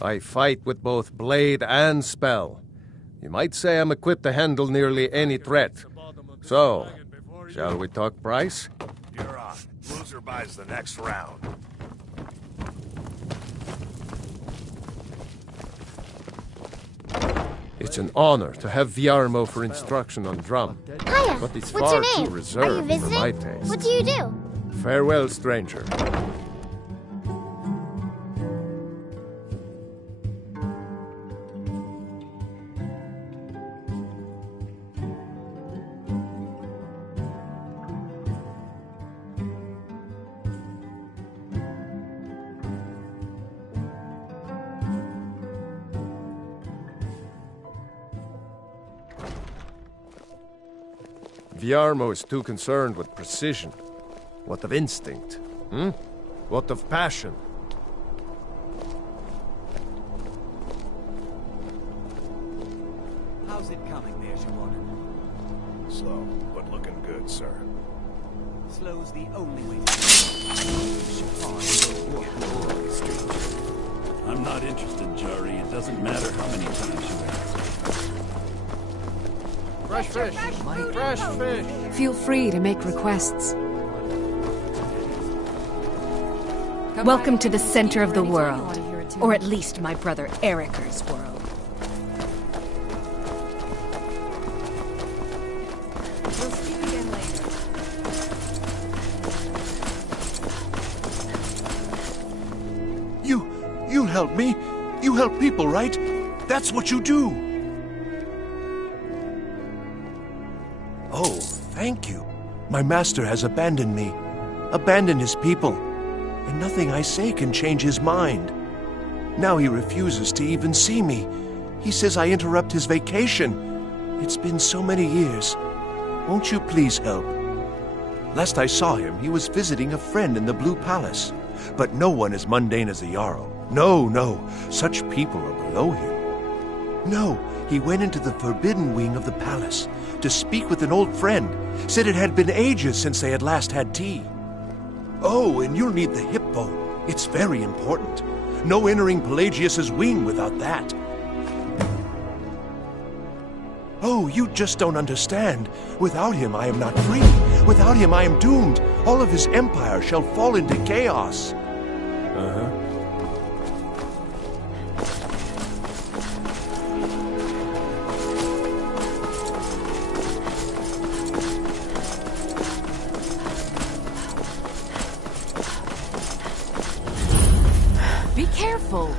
I fight with both blade and spell. You might say I'm equipped to handle nearly any threat. So, shall we talk price? You're on. Loser buys the next round. It's an honor to have Viarmo for instruction on drum. Hiya. But it's What's your far name? too Are you reserved for my visiting? taste. What do you do? Farewell, stranger. Viarmo is too concerned with precision. What of instinct? What of passion? How's it coming there, Shawanan? Slow, but looking good, sir. Slow's the only way to I'm not interested, Jari. It doesn't matter how many times you ask. Fresh fish! Fresh fish! Feel free to make requests. Welcome to the center of the world. Or at least my brother Eriker's world. We'll see you again later. You help me. You help people, right? That's what you do. Oh, thank you. My master has abandoned me. Abandoned his people. And nothing I say can change his mind. Now he refuses to even see me. He says I interrupt his vacation. It's been so many years. Won't you please help? Last I saw him, he was visiting a friend in the Blue Palace. But no one as mundane as the Jarl. No, such people are below him. No, he went into the forbidden wing of the palace to speak with an old friend. Said it had been ages since they had last had tea. Oh, and you'll need the hippo. It's very important. No entering Pelagius's wing without that. Oh, you just don't understand. Without him, I am not free. Without him, I am doomed. All of his empire shall fall into chaos. Be careful.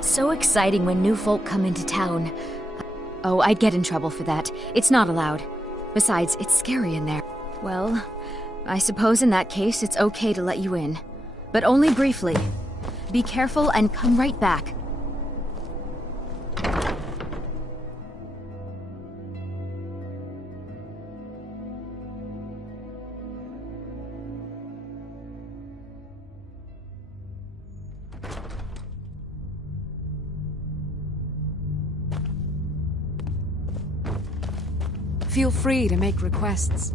So exciting when new folk come into town. Oh, I'd get in trouble for that. It's not allowed. Besides, it's scary in there. Well, I suppose in that case it's okay to let you in. But only briefly. Be careful and come right back. Feel free to make requests.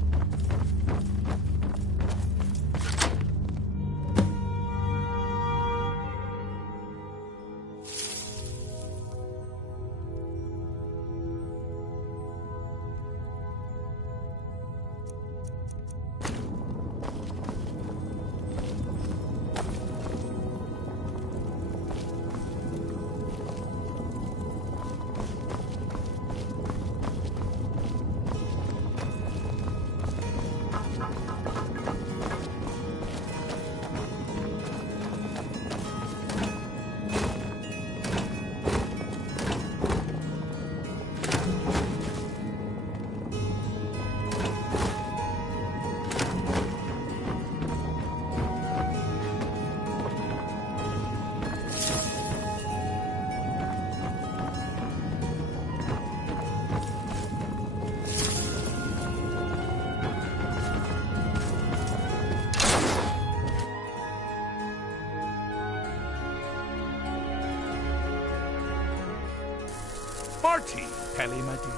more tea, Pelly, my dear.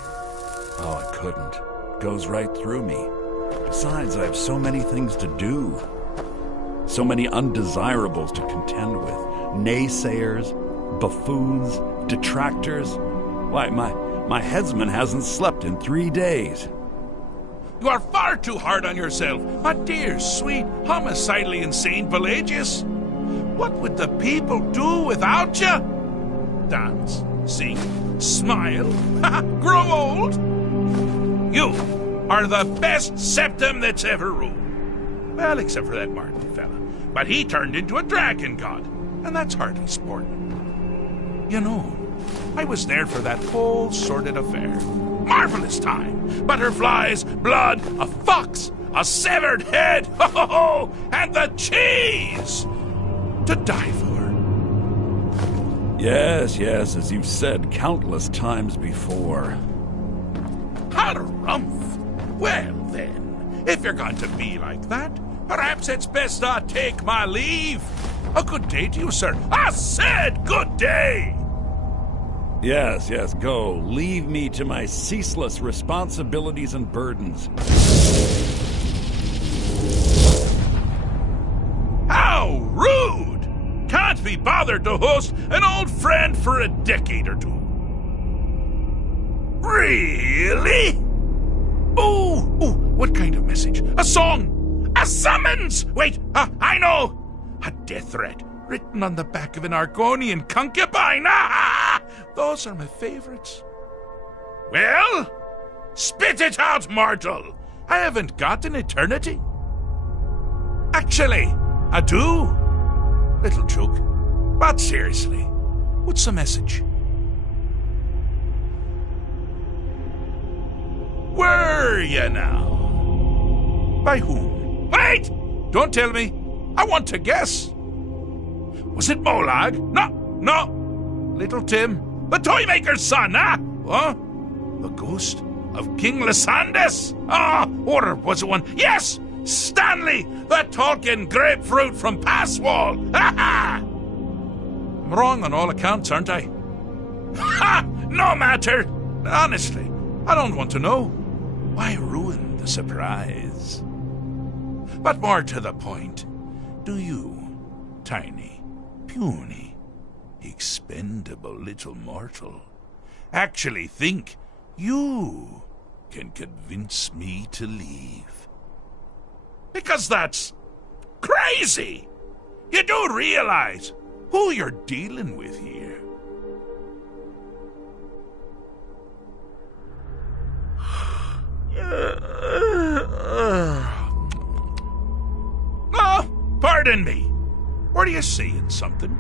Oh, I couldn't. Goes right through me. Besides, I have so many things to do. So many undesirables to contend with. Naysayers, buffoons, detractors. Why, my headsman hasn't slept in 3 days. You are far too hard on yourself, my dear, sweet, homicidally insane Pelagius. What would the people do without you? Dance, sing, smile, grow old? You are the best septum that's ever ruled. Well, except for that Martin fella. But he turned into a dragon god, and that's hardly sporting. You know, I was there for that whole sordid affair. Marvelous time. Butterflies, blood, a fox, a severed head, and the cheese to die for. Yes, as you've said countless times before. Harumph. Well, then, if you're going to be like that, perhaps it's best I take my leave. A good day to you, sir. I said good day! Yes, go. Leave me to my ceaseless responsibilities and burdens. How rude! Can't be bothered to host an old friend for a decade or two. Really? Ooh, what kind of message? A song? A summons? Wait, I know! A death threat written on the back of an Argonian concubine. Those are my favorites. Well, spit it out, mortal. I haven't got an eternity. Actually, I do. Little joke. But seriously, what's the message? Were you now? By whom? Wait! Don't tell me. I want to guess. Was it Molag? No. Little Tim. The Toymaker's son, huh? What? The ghost of King Lysandus? Or was it one? Yes! Stanley, the talking grapefruit from Passwall. I'm wrong on all accounts, aren't I? No matter. Honestly, I don't want to know. Why ruin the surprise? But more to the point, do you, tiny, puny, expendable little mortal, actually think you can convince me to leave? Because that's crazy! You do realize who you're dealing with here. Oh, pardon me. Were you saying something?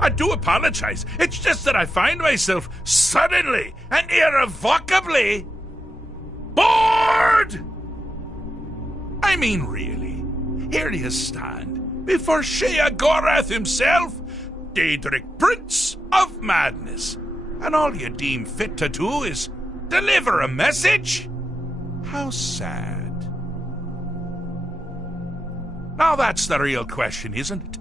I do apologize. It's just that I find myself suddenly and irrevocably bored! I mean, really, here you stand before Sheogorath himself, Daedric Prince of Madness, and all you deem fit to do is deliver a message? How sad. Now that's the real question, isn't it?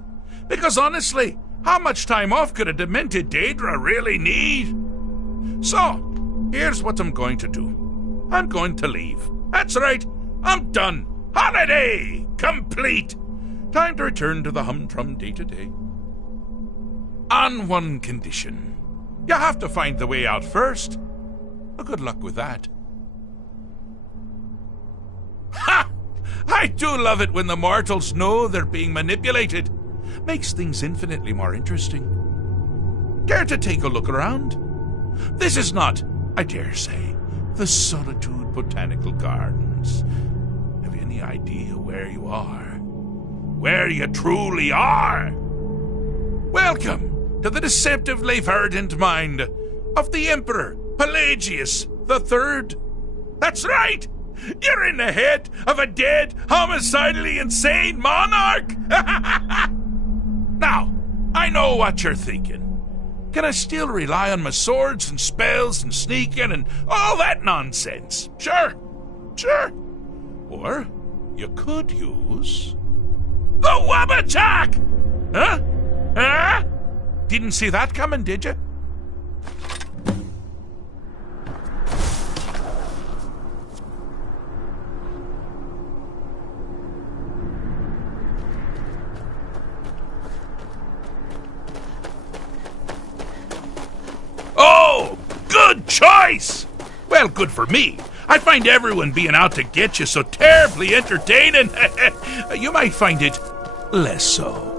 Because honestly, how much time off could a demented Daedra really need? So, here's what I'm going to do. I'm going to leave. That's right, I'm done. Holiday complete. Time to return to the humdrum day-to-day. On one condition. You have to find the way out first. Well, good luck with that. Ha! I do love it when the mortals know they're being manipulated. Makes things infinitely more interesting. Care to take a look around? This is not, I dare say, the Solitude Botanical Gardens. Have you any idea where you are? Where you truly are? Welcome to the deceptively verdant mind of the Emperor Pelagius III. That's right! You're in the head of a dead, homicidally insane monarch! Now, I know what you're thinking. Can I still rely on my swords and spells and sneaking and all that nonsense? Sure. Or you could use the Wabbajack! Huh? Didn't see that coming, did you? choice! Well, good for me. I find everyone being out to get you so terribly entertaining. You might find it less so.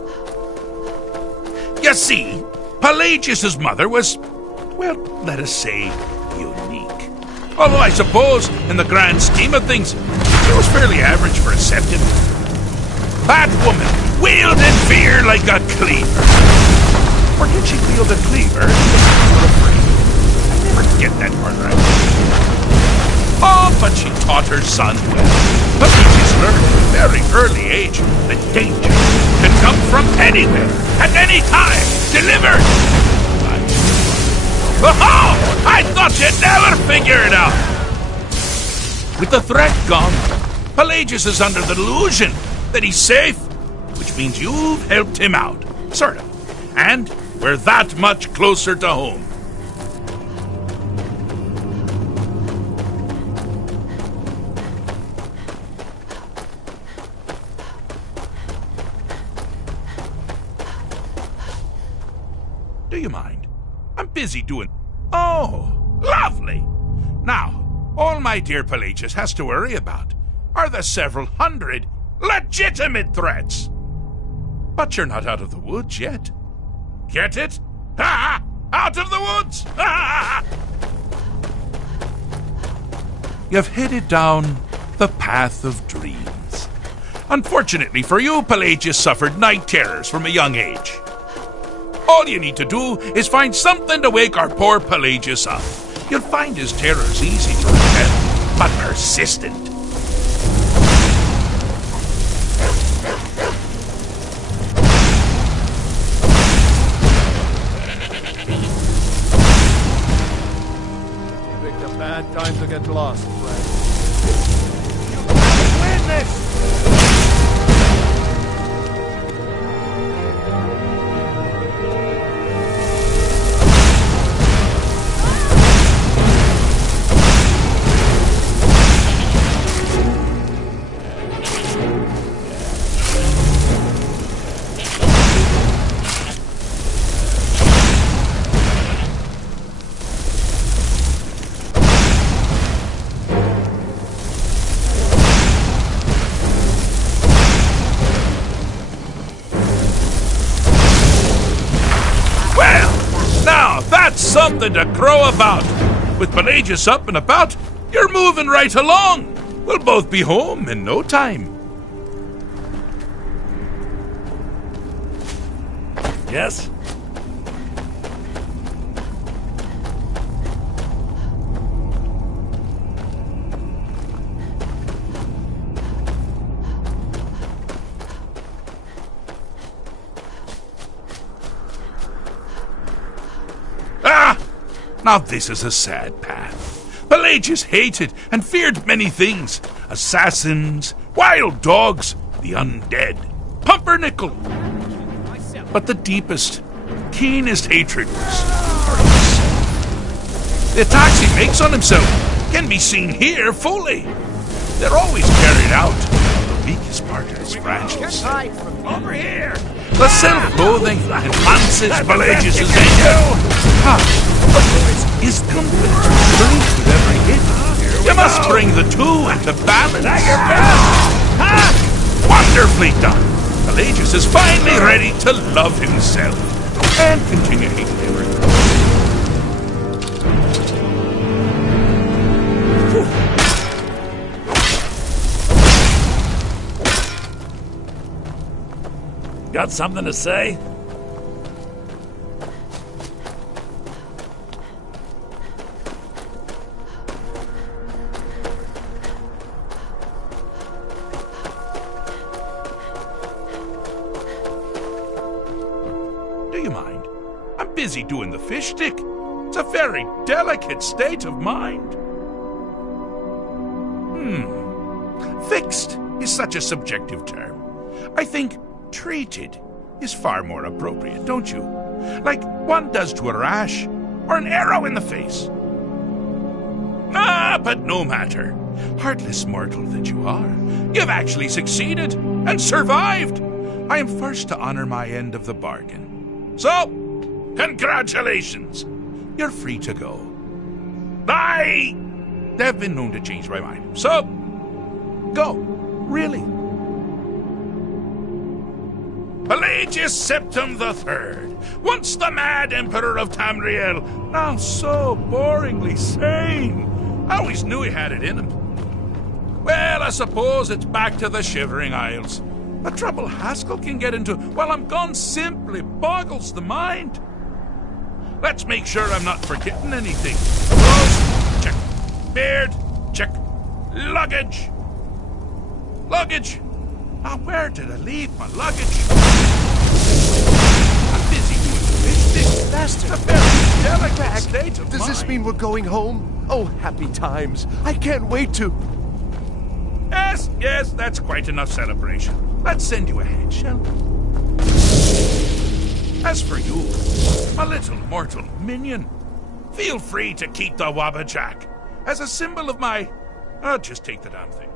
You see, Pelagius's mother was, well, let us say, unique. Although I suppose, in the grand scheme of things, she was fairly average for a septon. That woman wielded fear like a cleaver. Or did she wield a cleaver? I never get that part right. Oh, but she taught her son well. Pelagius learned at a very early age that danger can come from anywhere, at any time, delivered. Oh, I thought you'd never figure it out. With the threat gone, Pelagius is under the delusion that he's safe, which means you've helped him out, sort of. And we're that much closer to home. Do you mind? I'm busy doing... Oh, lovely! Now, all my dear Pelagius has to worry about are the several hundred legitimate threats. But you're not out of the woods yet. Get it? Ha! Out of the woods! Ha! You've headed down the path of dreams. Unfortunately for you, Pelagius suffered night terrors from a young age. All you need to do is find something to wake our poor Pelagius up. You'll find his terrors easy to repel, but persistent. Picked a bad time to get lost, friend. You can't win this! Something to crow about. With Pelagius up and about, you're moving right along. We'll both be home in no time. Yes? Now this is a sad path. Pelagius hated and feared many things. Assassins, wild dogs, the undead, pumpernickel. But the deepest, keenest hatred was for himself. The attacks he makes on himself can be seen here fully. They're always carried out the weakest part of his fragile self. Over here! The self-loathing enhances Pelagius' anger. His confidence increases with every hit. You must bring the two into balance. Wonderfully done. Pelagius is finally ready to love himself and continue hating everything. Got something to say? Do you mind? I'm busy doing the fish stick. It's a very delicate state of mind. Fixed is such a subjective term. I think treated is far more appropriate, don't you? Like one does to a rash or an arrow in the face. But no matter. Heartless mortal that you are, you've actually succeeded and survived. I am first to honor my end of the bargain. So, congratulations. You're free to go. They've been known to change my mind. So, go. Really. Pelagius Septim III, once the mad Emperor of Tamriel, now so boringly sane. I always knew he had it in him. Well, I suppose it's back to the Shivering Isles. The trouble Haskell can get into while I'm gone simply boggles the mind. Let's make sure I'm not forgetting anything. Nose, check. Beard, check. Luggage. Luggage. Now, where did I leave my luggage? I'm busy doing the business. Master! A very delicate state of Does this mind. mean we're going home? Oh, happy times. I can't wait to... Yes, that's quite enough celebration. Let's send you ahead, shall we? As for you, my little mortal minion, feel free to keep the Wabbajack as a symbol of my... just take the damn thing.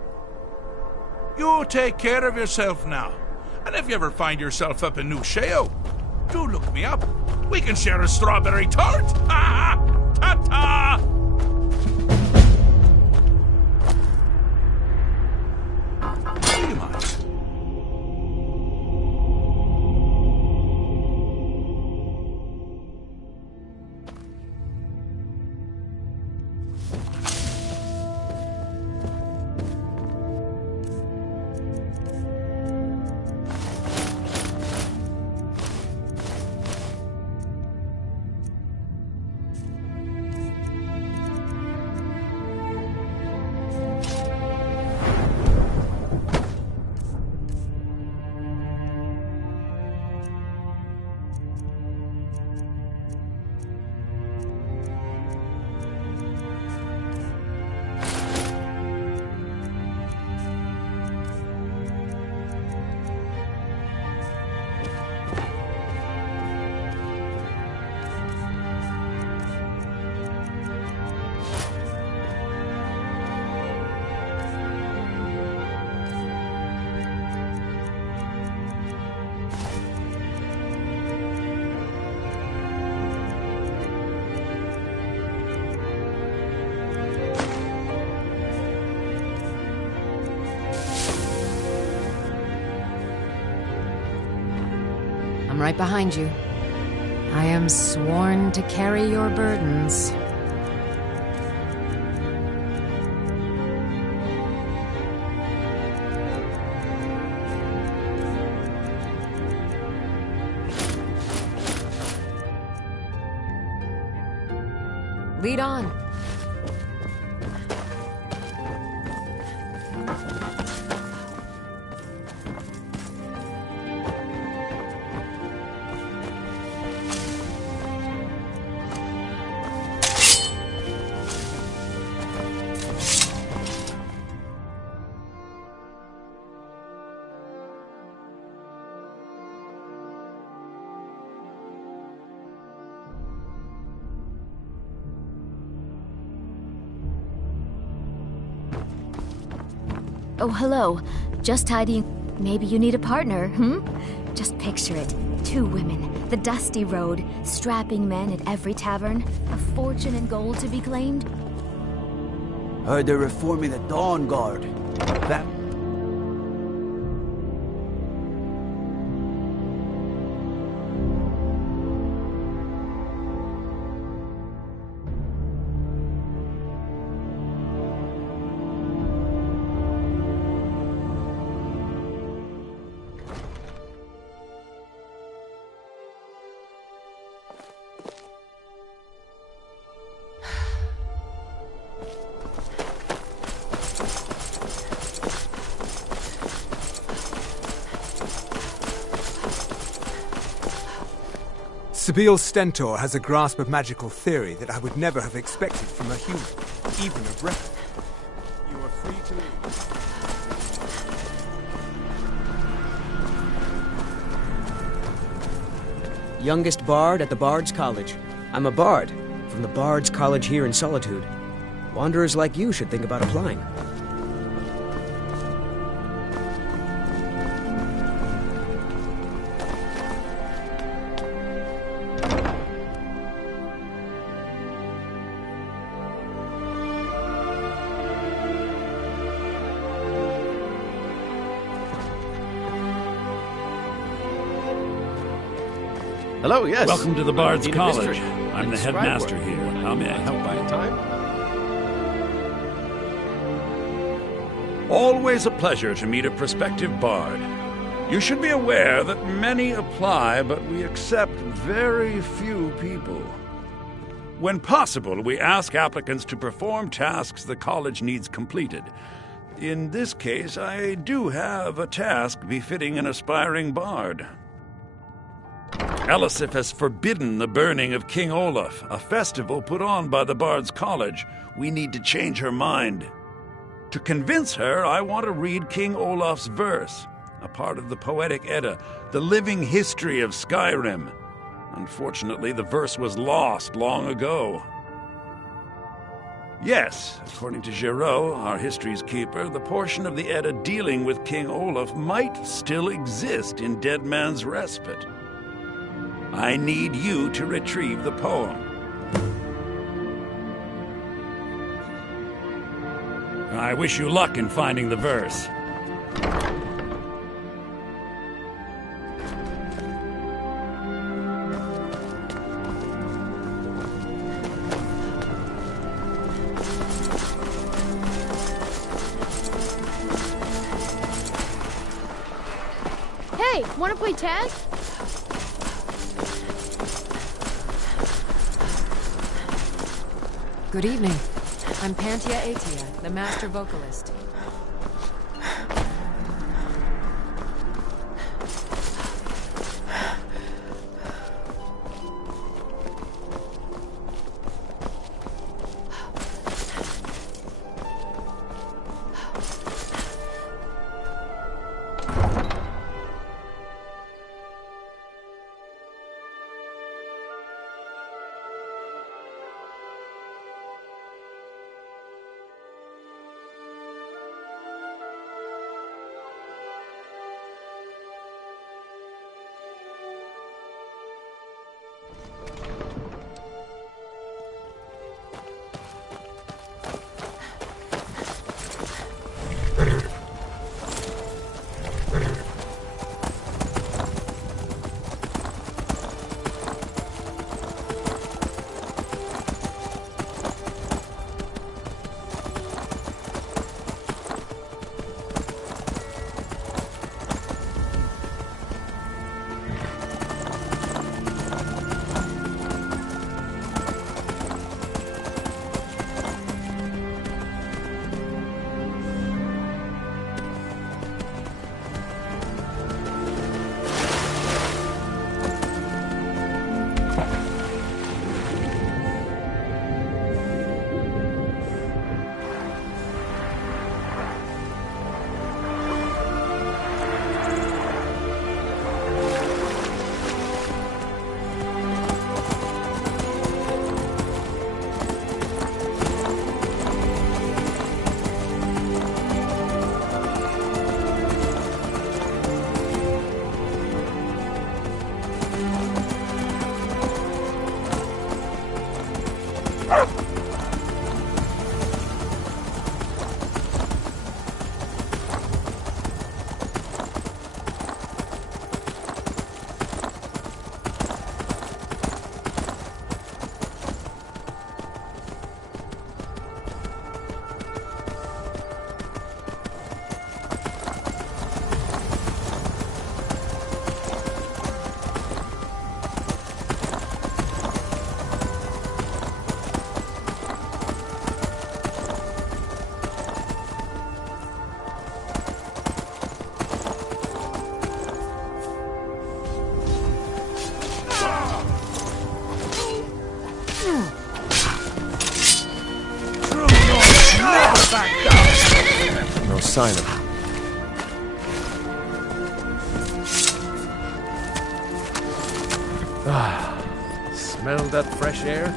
You take care of yourself now. And if you ever find yourself up in New Sheo, do look me up. We can share a strawberry tart. Ta-ta! Do you mind? I'm right behind you. I am sworn to carry your burdens. Lead on. Oh, hello. Just tidying. Maybe you need a partner, Just picture it. 2 women, the dusty road, strapping men at every tavern, a fortune in gold to be claimed. Heard they're reforming the Dawn Guard. That... Sabeel Stentor has a grasp of magical theory that I would never have expected from a human, even a breath. You are free to leave. Youngest bard at the Bard's College. I'm a bard, from the Bard's College here in Solitude. Wanderers like you should think about applying. Hello, yes. Welcome to the Bard's Need a College. mystery. I'm the Describe headmaster work. here. How may I help By you? time? Always a pleasure to meet a prospective bard. You should be aware that many apply, but we accept very few people. When possible, we ask applicants to perform tasks the college needs completed. In this case, I do have a task befitting an aspiring bard. Elisif has forbidden the burning of King Olaf, a festival put on by the Bard's College. We need to change her mind. To convince her, I want to read King Olaf's verse, a part of the Poetic Edda, the living history of Skyrim. Unfortunately, the verse was lost long ago. Yes, according to Giraud, our history's keeper, the portion of the Edda dealing with King Olaf might still exist in Dead Man's Respite. I need you to retrieve the poem. I wish you luck in finding the verse. Hey, wanna play tag? Good evening. I'm Pantia Atia, the master vocalist. No sign of him. Smell that fresh air?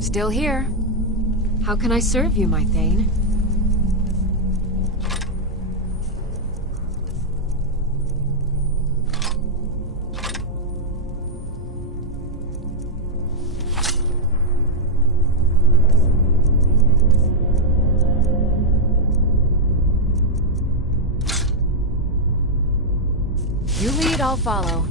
Still here. How can I serve you, my Thane? You lead, I'll follow.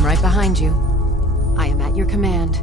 Right behind you. I am at your command.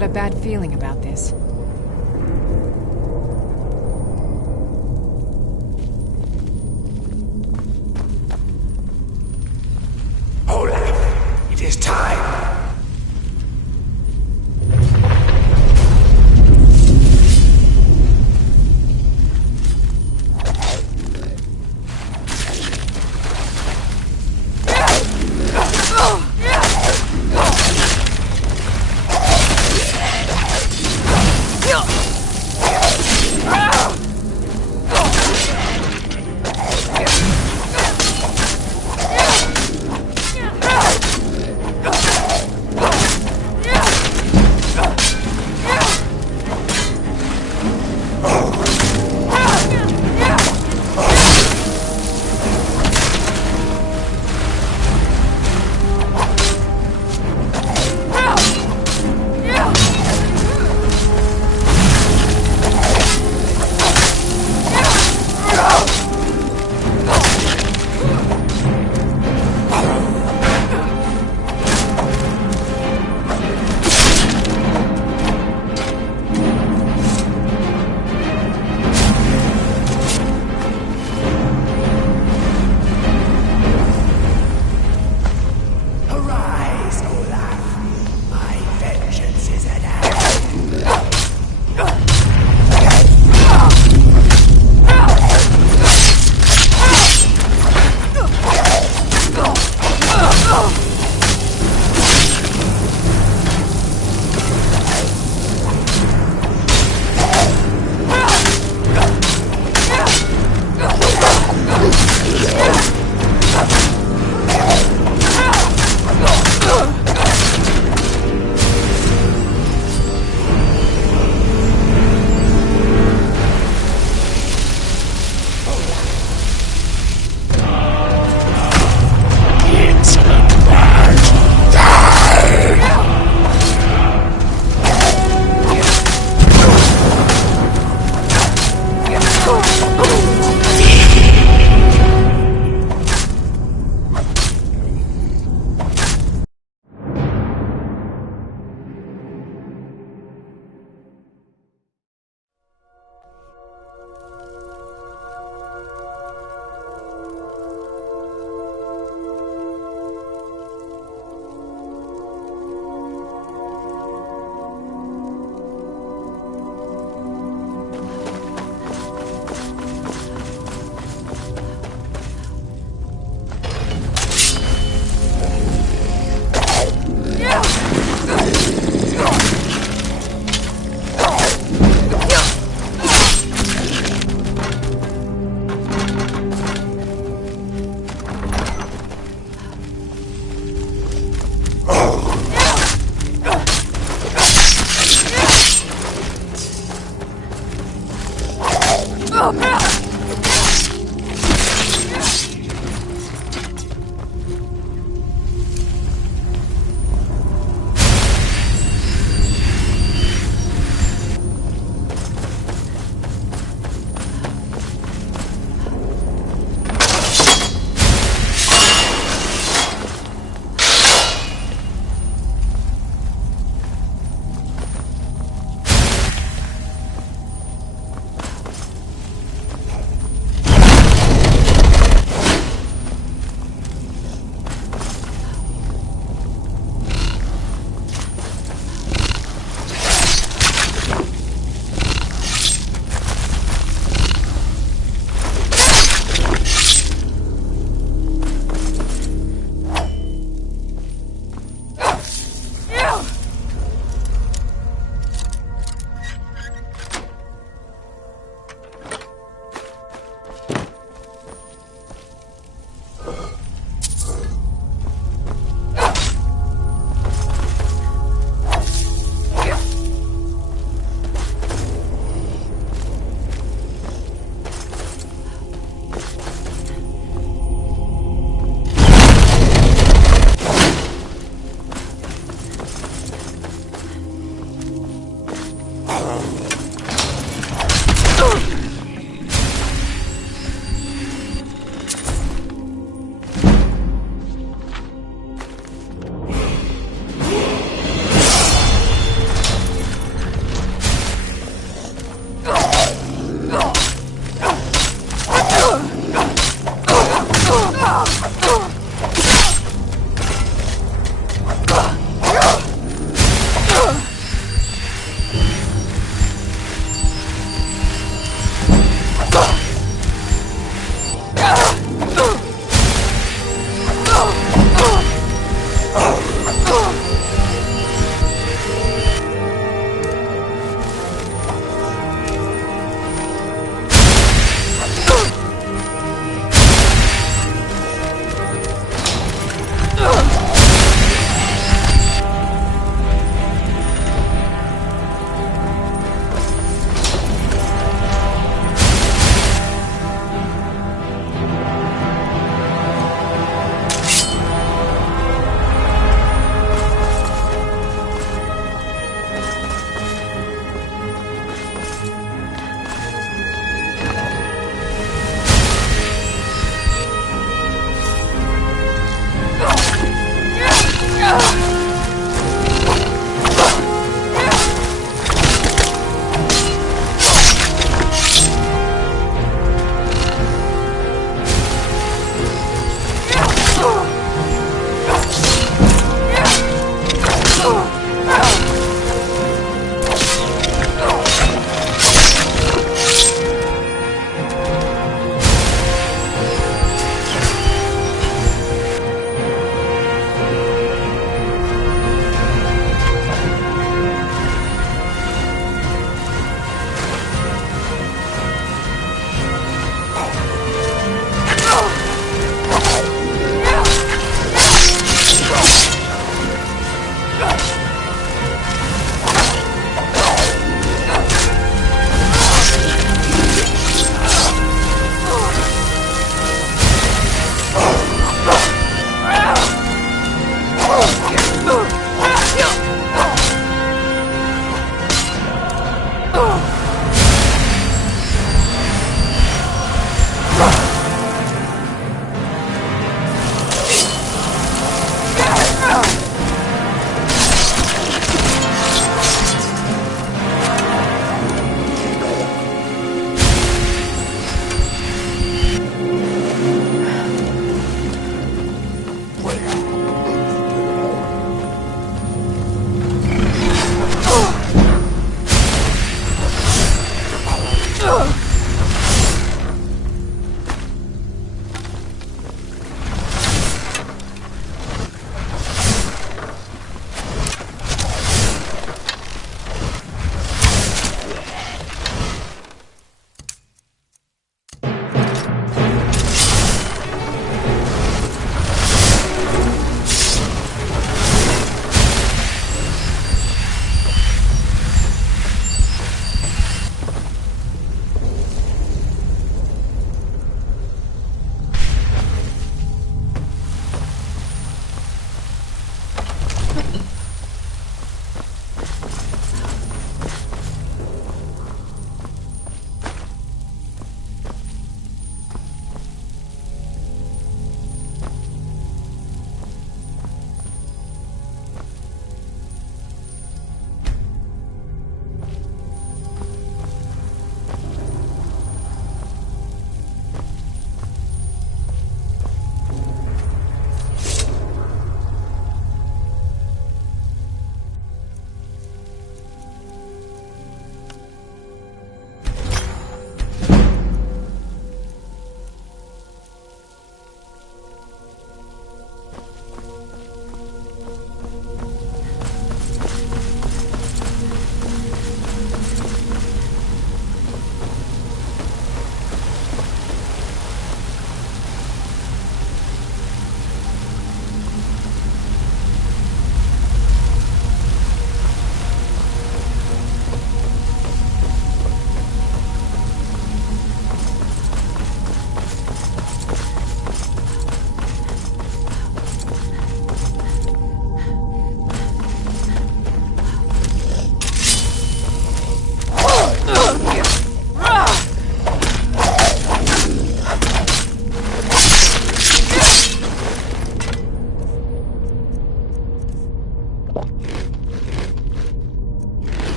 got a bad feeling about this. Olaf, it is time.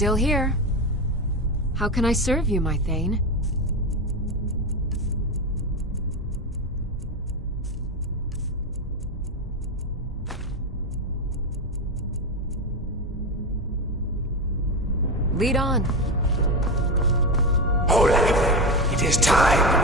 Still here. How can I serve you, my Thane? Lead on. Olaf, it is time.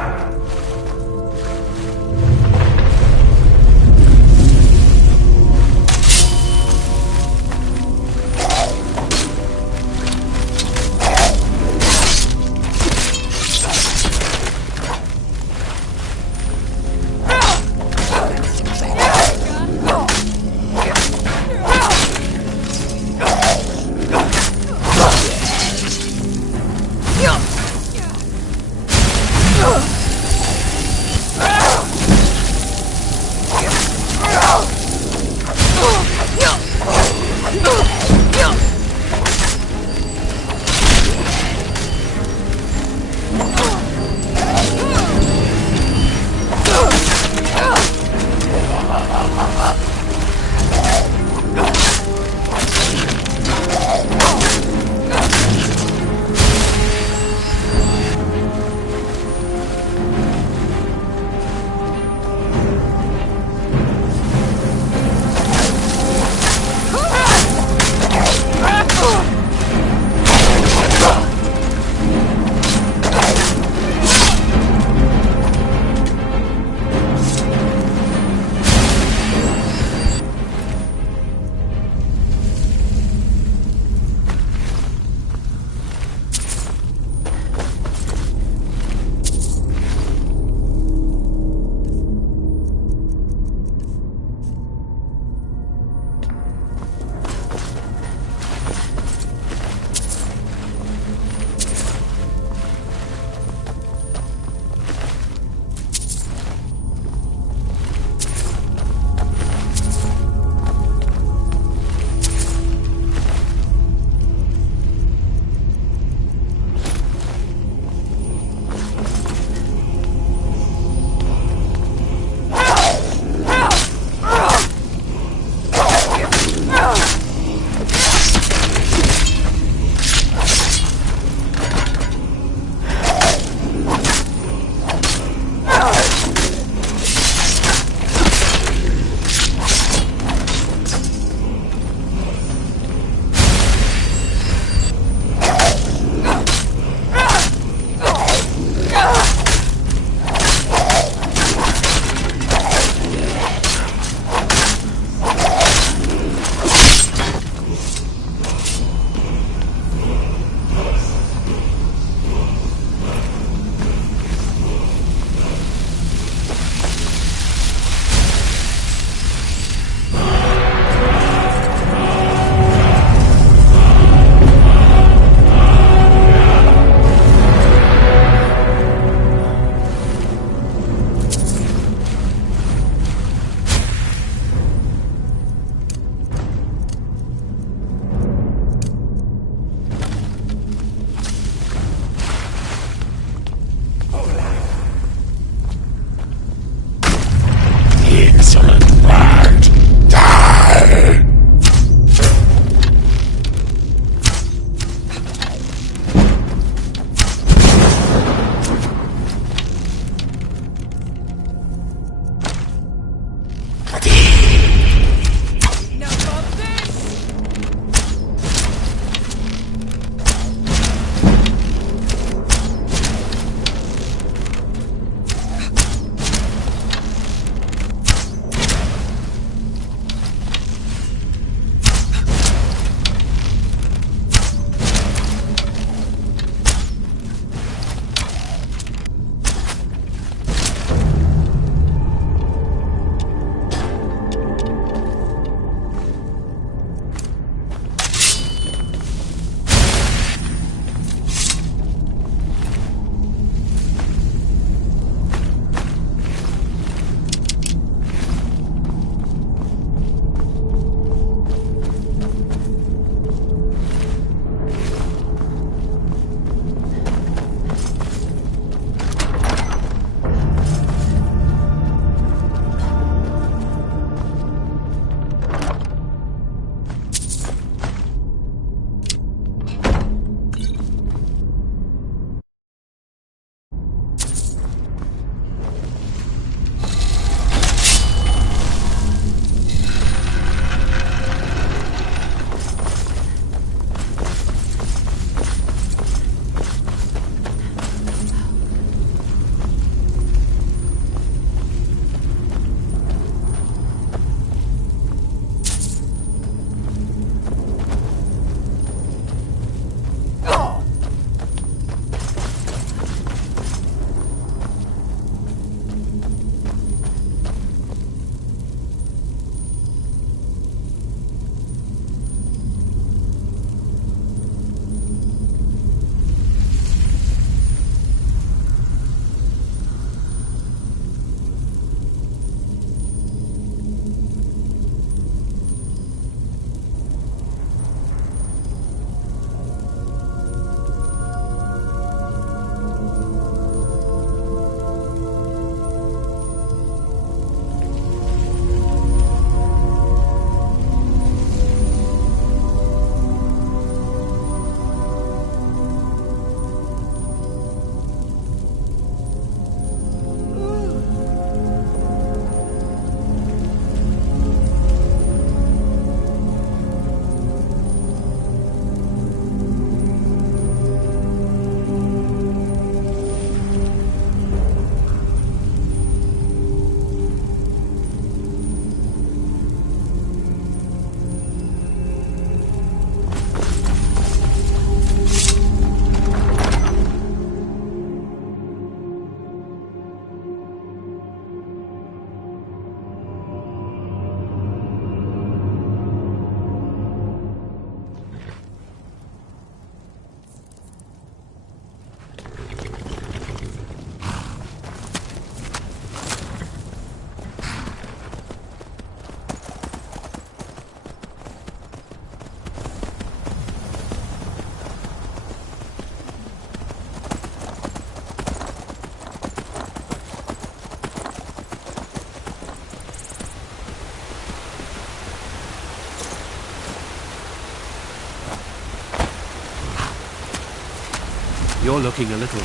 You're looking a little...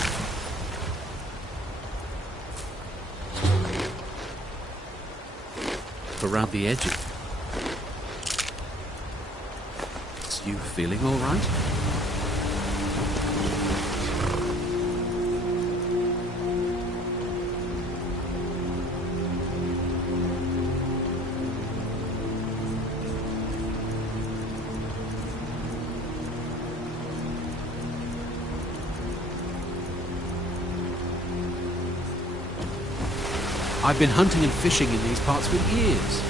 around the edges. Is you feeling all right? I've been hunting and fishing in these parts for years.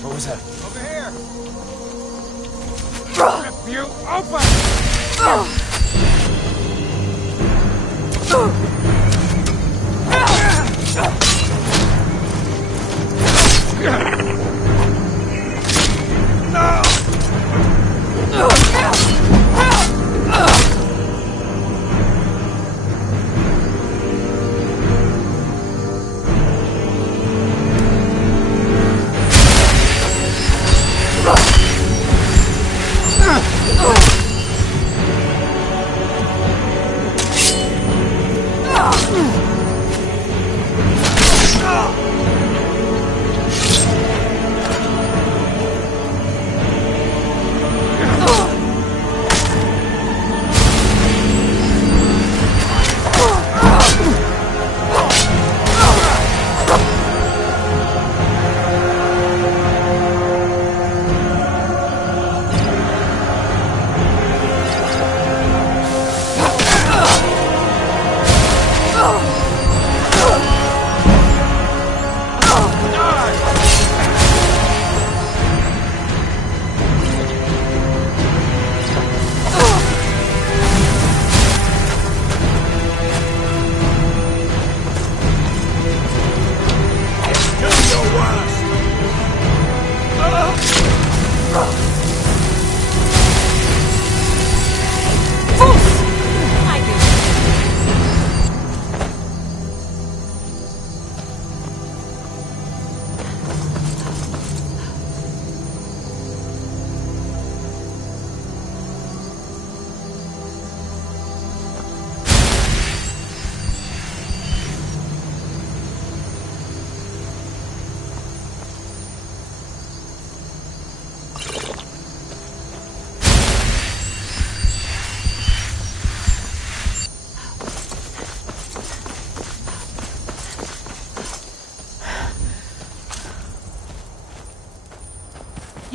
What was that? Over here! Rip you open!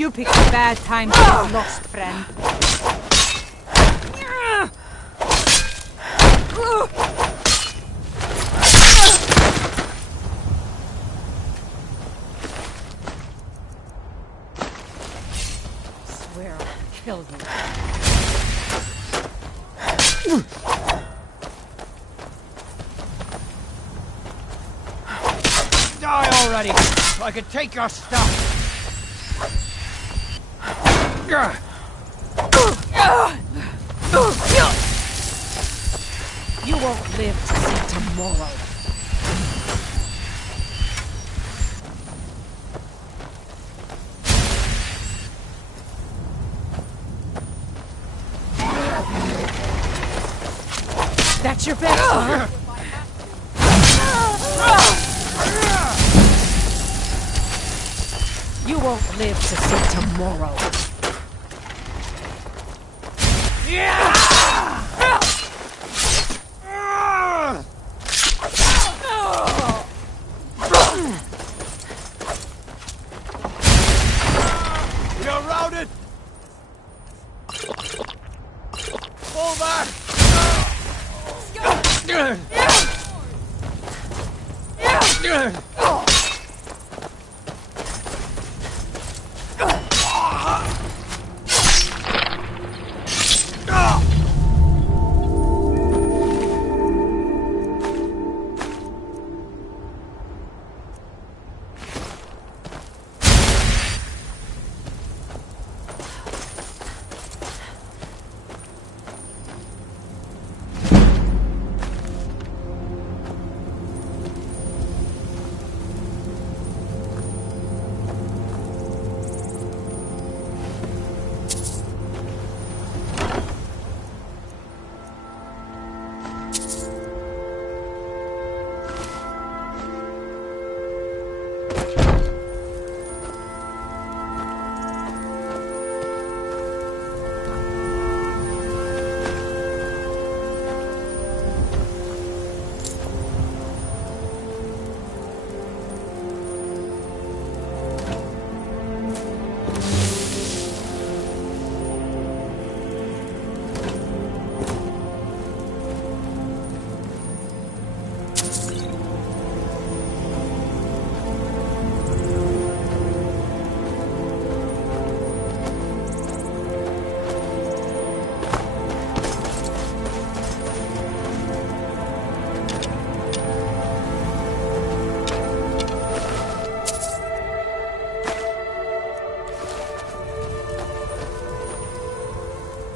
You picked a bad time to get lost, friend. Swear I'll kill you. Die already, so I can take your stuff. You won't live to see tomorrow. That's your best, huh? You won't live to see tomorrow. You're routed! Fall back!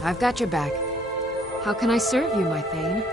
I've got your back. How can I serve you, my Thane?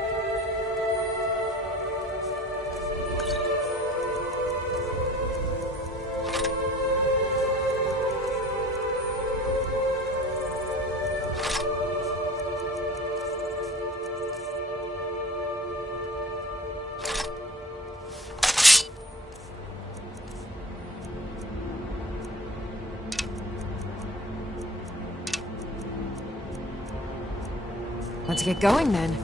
Let's get going then.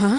Huh?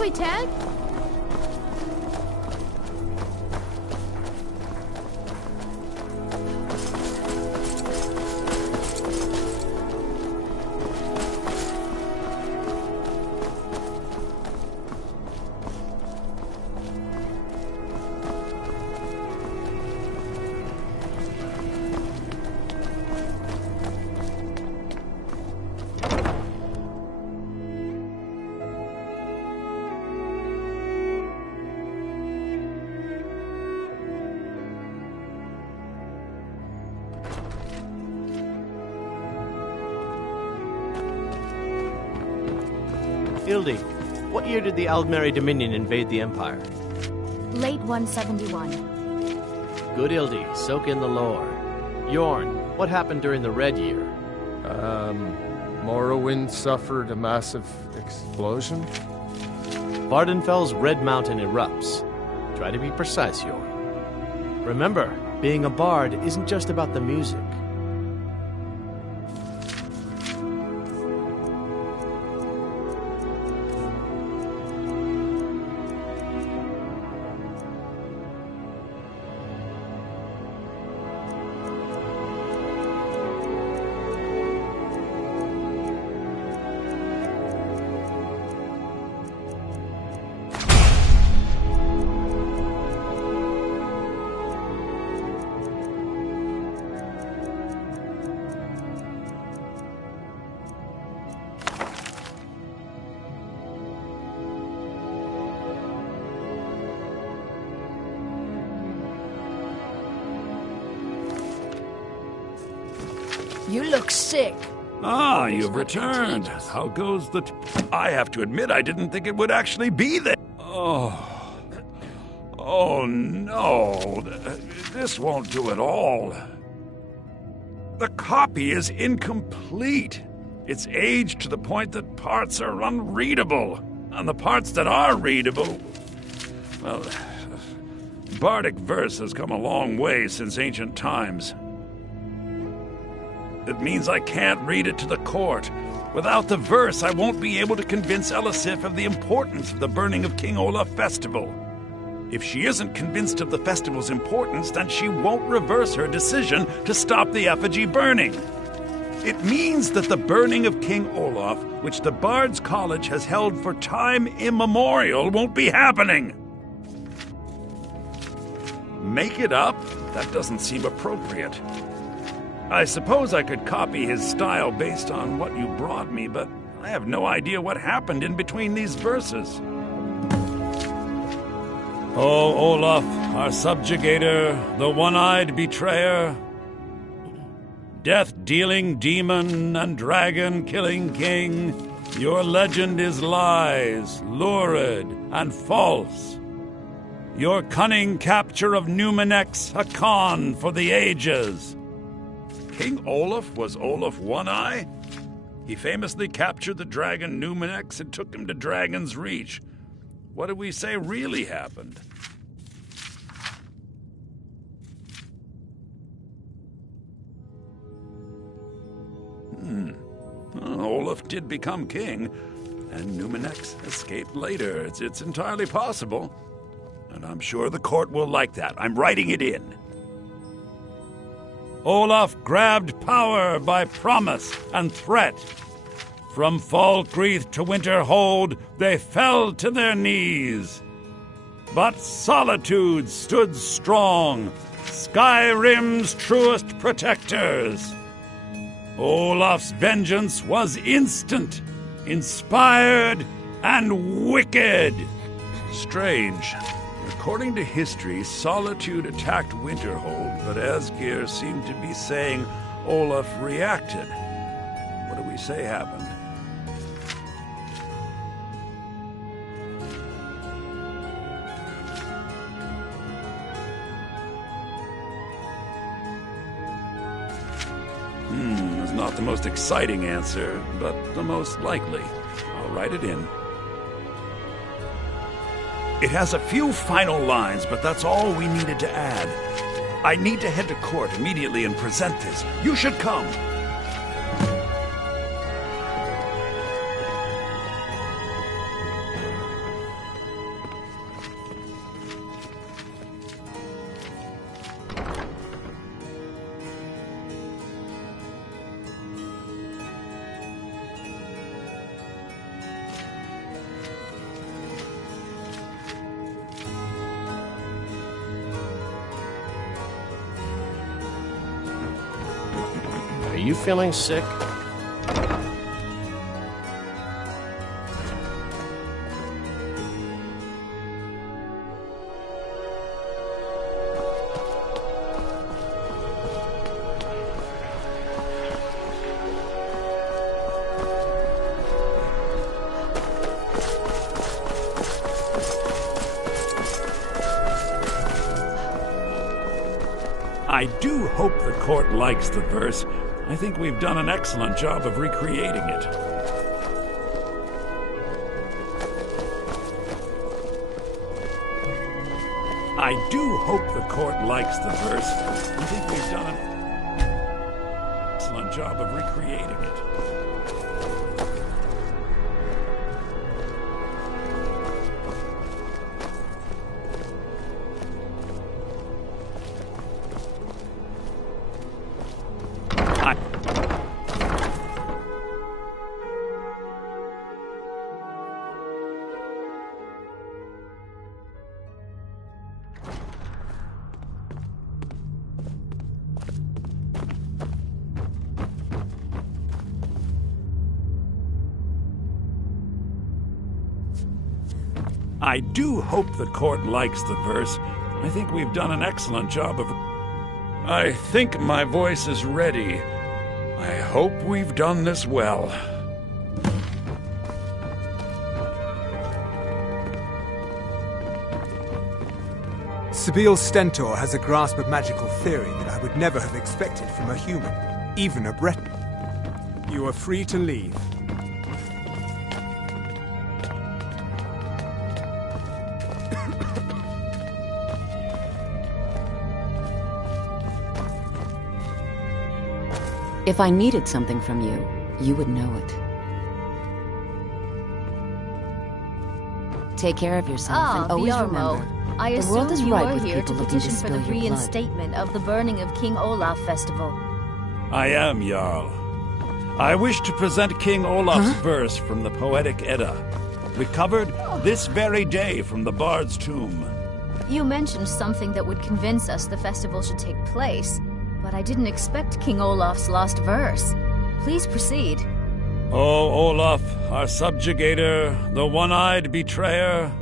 way, Tag. Ildi, what year did the Aldmeri Dominion invade the Empire? Late 171. Good Ildi, soak in the lore. Yorn, what happened during the Red Year? Morrowind suffered a massive explosion. Vardenfell's Red Mountain erupts. Try to be precise, Yorn. Remember, being a bard isn't just about the music. You look sick. Ah, you've returned. How goes the... I have to admit, I didn't think it would actually be there. Oh. Oh, no. This won't do at all. The copy is incomplete. It's aged to the point that parts are unreadable. And the parts that are readable... Well, bardic verse has come a long way since ancient times. It means I can't read it to the court. Without the verse, I won't be able to convince Elisif of the importance of the burning of King Olaf festival. If she isn't convinced of the festival's importance, then she won't reverse her decision to stop the effigy burning. It means that the burning of King Olaf, which the Bard's College has held for time immemorial, won't be happening. Make it up? That doesn't seem appropriate. I suppose I could copy his style based on what you brought me, but I have no idea what happened in between these verses. Oh, Olaf, our subjugator, the one-eyed betrayer, death-dealing demon and dragon-killing king, your legend is lies, lurid and false. Your cunning capture of Numenex, a con for the ages. King Olaf was Olaf One-Eye? He famously captured the dragon Numenex and took him to Dragon's Reach. What do we say really happened? Well, Olaf did become king, and Numenex escaped later. It's entirely possible. And I'm sure the court will like that. I'm writing it in. Olaf grabbed power by promise and threat. From Falkreath to Winterhold, they fell to their knees. But Solitude stood strong, Skyrim's truest protectors. Olaf's vengeance was instant, inspired, and wicked. Strange. According to history, Solitude attacked Winterhold, but Asgeir seemed to be saying Olaf reacted. What do we say happened? It's not the most exciting answer, but the most likely. I'll write it in. It has a few final lines, but that's all we needed to add. I need to head to court immediately and present this. You should come. you feeling sick? I do hope the court likes the verse. I think we've done an excellent job of recreating it. I do hope the court likes the verse. I think we've done an excellent job of recreating it. I do hope the court likes the verse. I think we've done an excellent job of... I think my voice is ready. I hope we've done this well. Sabil Stentor has a grasp of magical theory that I would never have expected from a human, even a Breton. You are free to leave. If I needed something from you, you would know it. Take care of yourself and always remember, I the world is assume you ripe are with here people to looking to petition for the spill your blood. reinstatement of the burning of King Olaf Festival. I am, Jarl. I wish to present King Olaf's verse from the Poetic Edda, recovered this very day from the Bard's tomb. You mentioned something that would convince us the festival should take place, but I didn't expect King Olaf's lost verse. Please proceed. O Olaf, our subjugator, the one-eyed betrayer,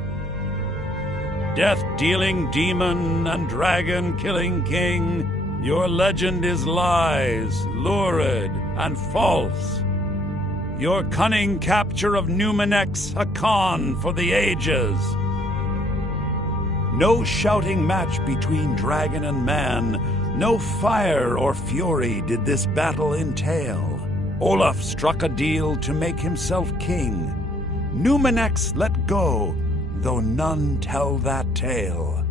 death-dealing demon and dragon-killing king, your legend is lies, lurid, and false. Your cunning capture of Numenex, a con for the ages. No shouting match between dragon and man, no fire or fury did this battle entail. Olaf struck a deal to make himself king. Numenex let go, though none tell that tale.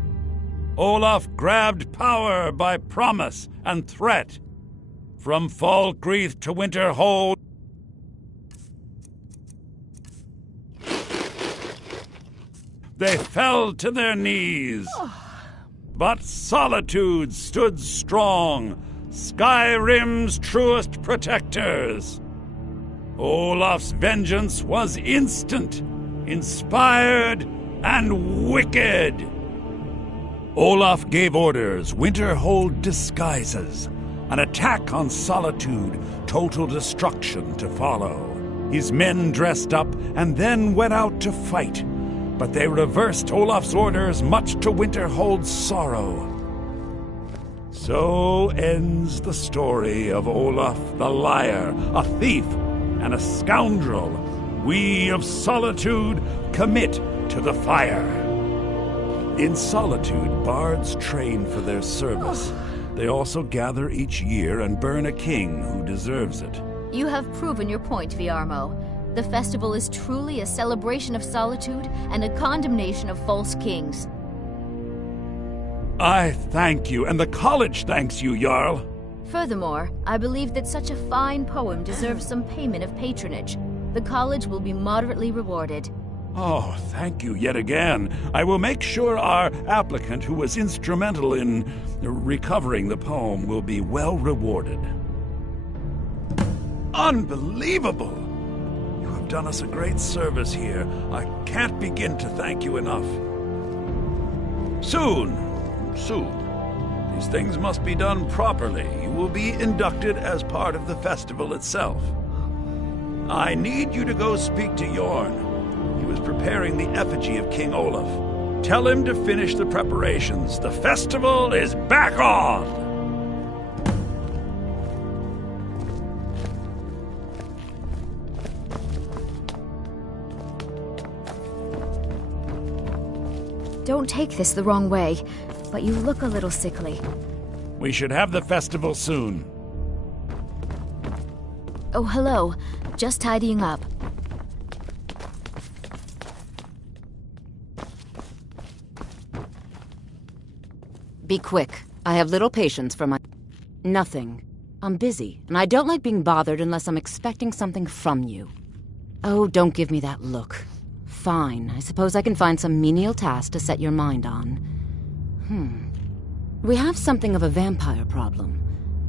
Olaf grabbed power by promise and threat. From Falkreath to Winterhold, they fell to their knees. But Solitude stood strong, Skyrim's truest protectors. Olaf's vengeance was instant, inspired, and wicked. Olaf gave orders, Winterhold disguises, an attack on Solitude, total destruction to follow. His men dressed up and then went out to fight, but they reversed Olaf's orders, much to Winterhold's sorrow. So ends the story of Olaf the liar, a thief and a scoundrel. We of Solitude commit to the fire. In Solitude, bards train for their service. They also gather each year and burn a king who deserves it. You have proven your point, Viarmo. The festival is truly a celebration of solitude and a condemnation of false kings. I thank you, and the college thanks you, Jarl. Furthermore, I believe that such a fine poem deserves some payment of patronage. The college will be moderately rewarded. Oh, thank you yet again. I will make sure our applicant, who was instrumental in recovering the poem, will be well rewarded. Unbelievable! You have done us a great service here. I can't begin to thank you enough. Soon, These things must be done properly. You will be inducted as part of the festival itself. I need you to go speak to Yorn. He was preparing the effigy of King Olaf. Tell him to finish the preparations. The festival is back on! Don't take this the wrong way, but you look a little sickly. We should have the festival soon. Oh, hello. Just tidying up. Be quick. I have little patience for my... Nothing. I'm busy, and I don't like being bothered unless I'm expecting something from you. Oh, don't give me that look. Fine. I suppose I can find some menial task to set your mind on. We have something of a vampire problem.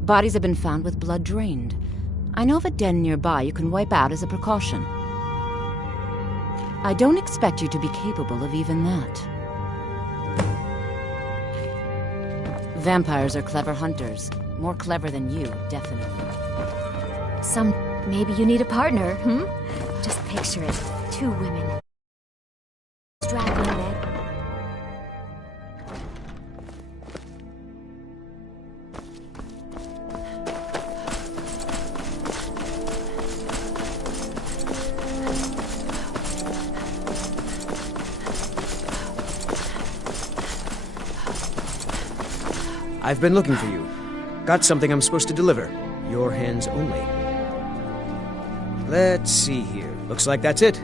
Bodies have been found with blood drained. I know of a den nearby you can wipe out as a precaution. I don't expect you to be capable of even that. Vampires are clever hunters. More clever than you, definitely. Maybe you need a partner, Just picture it. 2 women. Straggling there. I've been looking for you. Got something I'm supposed to deliver. Your hands only. Let's see here. Looks like that's it.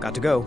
Got to go.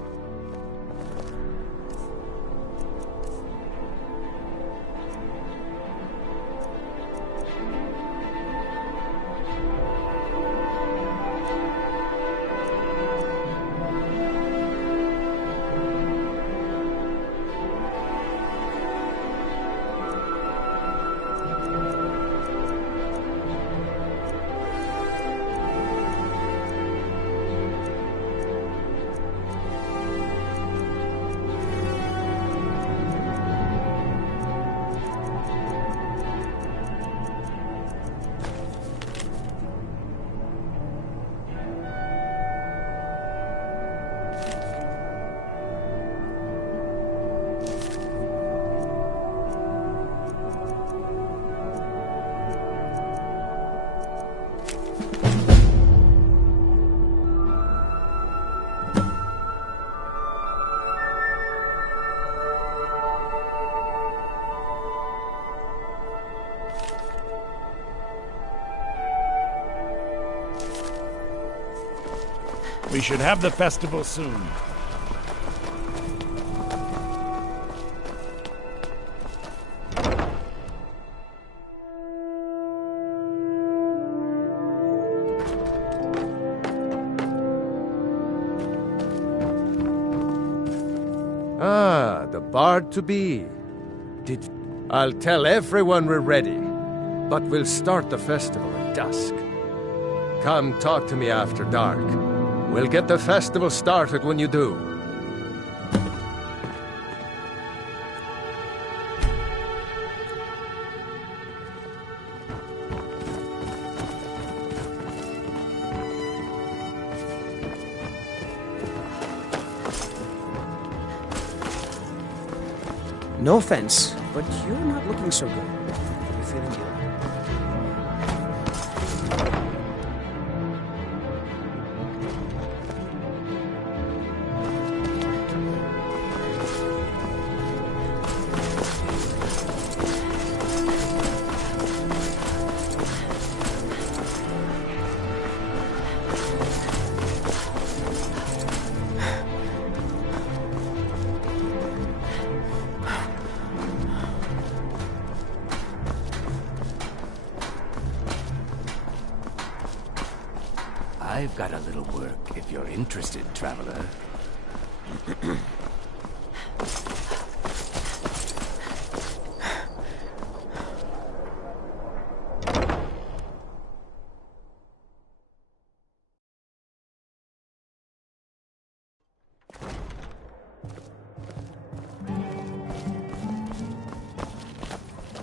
We should have the festival soon. Ah, the bard to be. I'll tell everyone we're ready, but we'll start the festival at dusk. Come talk to me after dark. We'll get the festival started when you do. No offense, but you're not looking so good. You feeling ill? I've got a little work, if you're interested, traveler.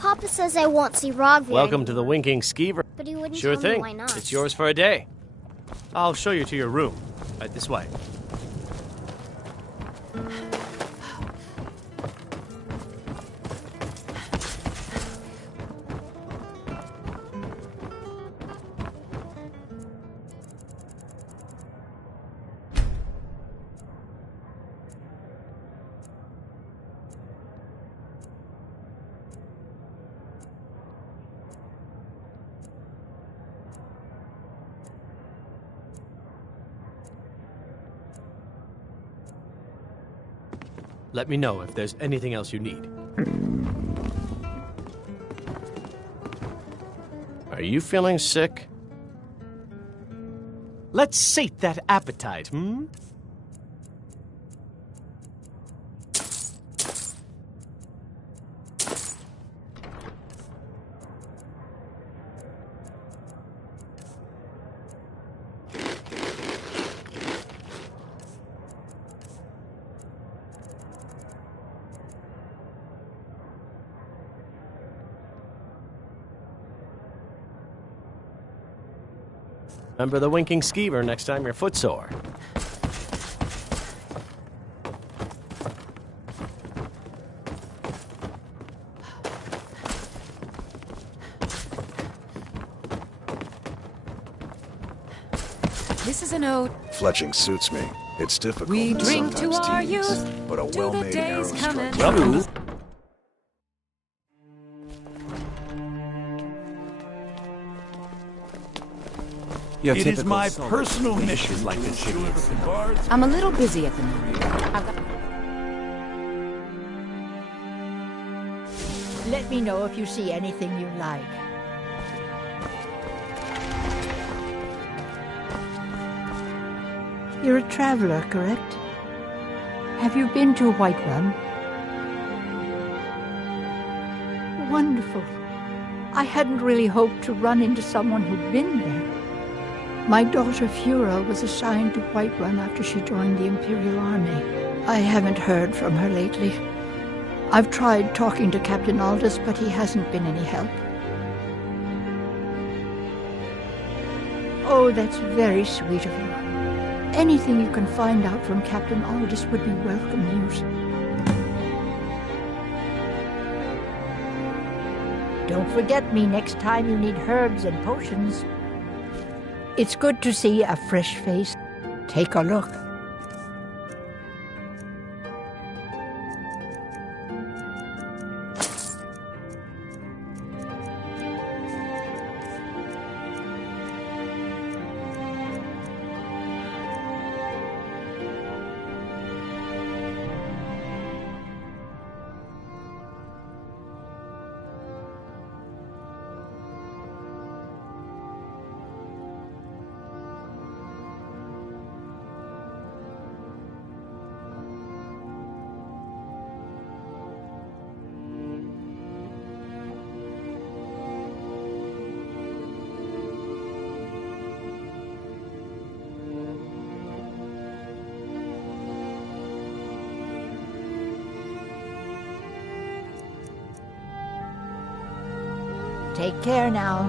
Papa says I won't see Rog very Welcome to the Winking Skeever. But he wouldn't Sure tell me thing. why not. It's yours for a day. I'll show you to your room. Right this way. Let me know if there's anything else you need. Are you feeling sick? Let's sate that appetite, hmm? Remember the Winking Skeever next time you're footsore. This is a note. Fletching suits me. It's difficult. We and drink to sometimes our tedious, youth, but a to the well-made arrow days coming. strikes Welcome true. to... It is my personal mission to ensure that the bards... I'm a little busy at the moment. Let me know if you see anything you like. You're a traveler, correct? Have you been to Whiterun? Wonderful. I hadn't really hoped to run into someone who'd been there. My daughter Fura was assigned to Whiterun after she joined the Imperial Army. I haven't heard from her lately. I've tried talking to Captain Aldous, but he hasn't been any help. Oh, that's very sweet of you. Anything you can find out from Captain Aldous would be welcome news. Don't forget me next time you need herbs and potions. It's good to see a fresh face. Take a look. Take care now.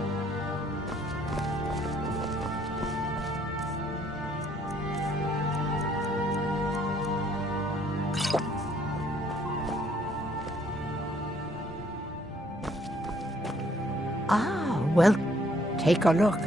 Ah, well, take a look.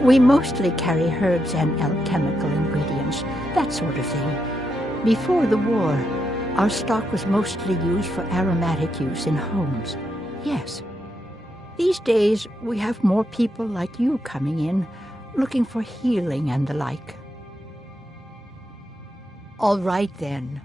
We mostly carry herbs and alchemical ingredients, that sort of thing. Before the war, our stock was mostly used for aromatic use in homes. Yes. These days, we have more people like you coming in, looking for healing and the like. All right, then.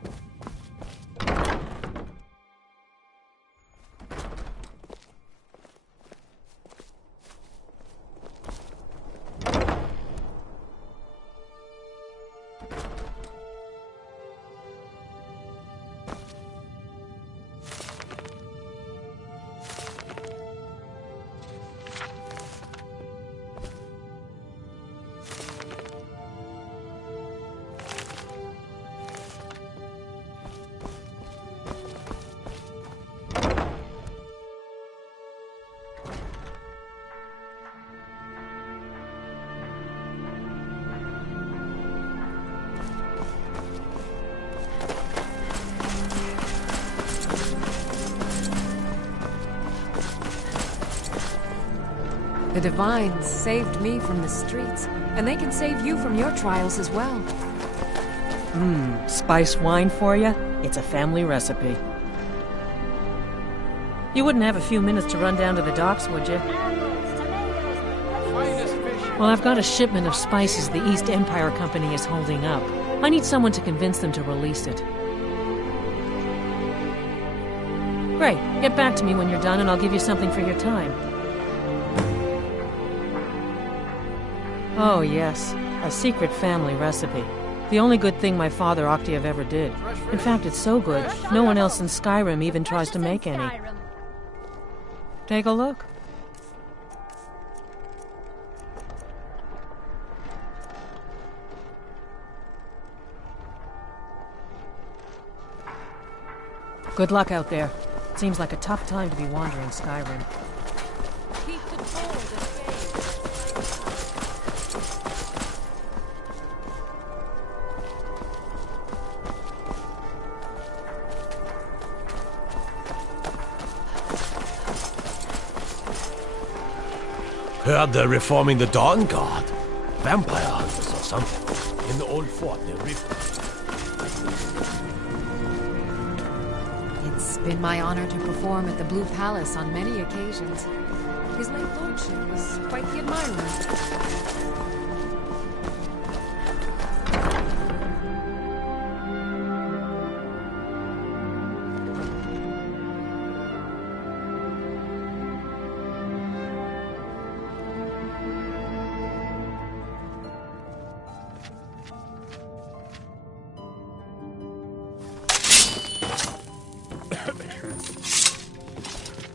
The Divines saved me from the streets, and they can save you from your trials as well. Spice wine for you? It's a family recipe. You wouldn't have a few minutes to run down to the docks, would you? Well, I've got a shipment of spices the East Empire Company is holding up. I need someone to convince them to release it. Great. Get back to me when you're done and I'll give you something for your time. Oh, yes. A secret family recipe. The only good thing my father Octave ever did. In fact, it's so good, no one else in Skyrim even tries to make any. Take a look. Good luck out there. Seems like a tough time to be wandering Skyrim. Keep control of this Heard they're reforming the Dawn Guard. Vampire hunters or something. In the old fort near Rift. It's been my honor to perform at the Blue Palace on many occasions. His late lordship was quite the admirer.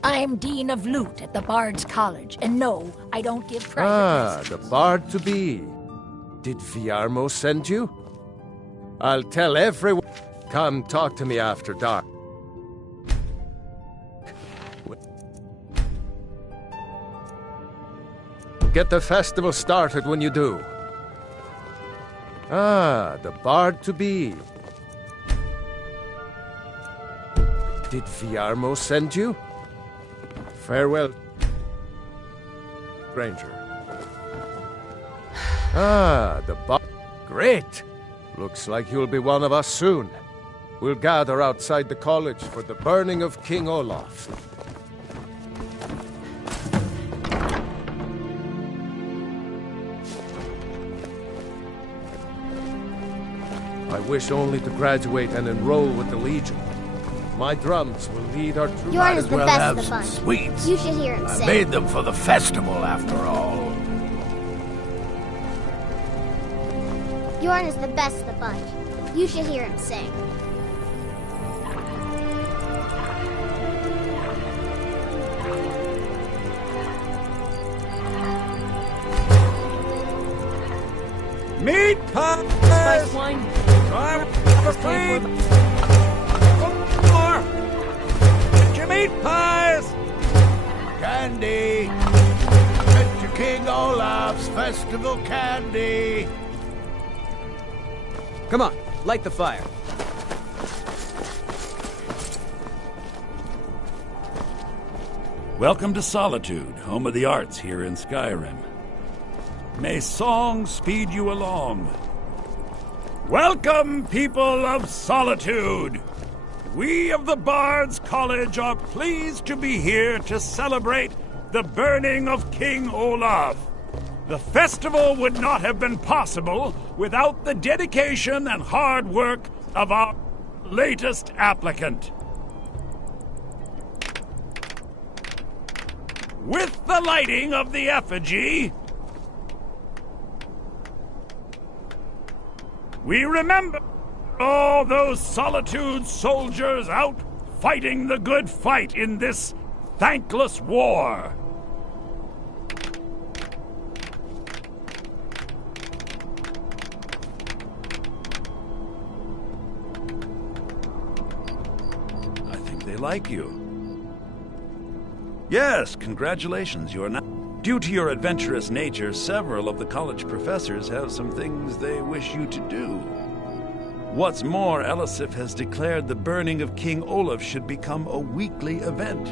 I'm Dean of Loot at the Bard's College, and no, I don't give private lessons. The Bard-to-be. Did Viarmo send you? I'll tell everyone. Come talk to me after dark. Get the festival started when you do. The Bard-to-be. Did Viarmo send you? Farewell, Ranger. The Bard. Great! Looks like you'll be one of us soon. We'll gather outside the college for the burning of King Olaf. I wish only to graduate and enroll with the Legion. My drums will lead our troops. Yorn is the well best have of the bunch. some sweets. You should hear him I sing. made them for the festival, after all. Yorn is the best of the bunch. You should hear him sing. Meat pie! Spice wine. Get your meat pies! Candy! Get your King Olaf's festival candy! Come on, light the fire. Welcome to Solitude, home of the arts here in Skyrim. May song speed you along. Welcome, people of Solitude! We of the Bard's College are pleased to be here to celebrate the burning of King Olaf. The festival would not have been possible without the dedication and hard work of our latest applicant. With the lighting of the effigy, we remember all those Solitude soldiers out fighting the good fight in this thankless war. I think they like you. Yes, congratulations, you are now... Due to your adventurous nature, several of the college professors have some things they wish you to do. What's more, Elisif has declared the burning of King Olaf should become a weekly event.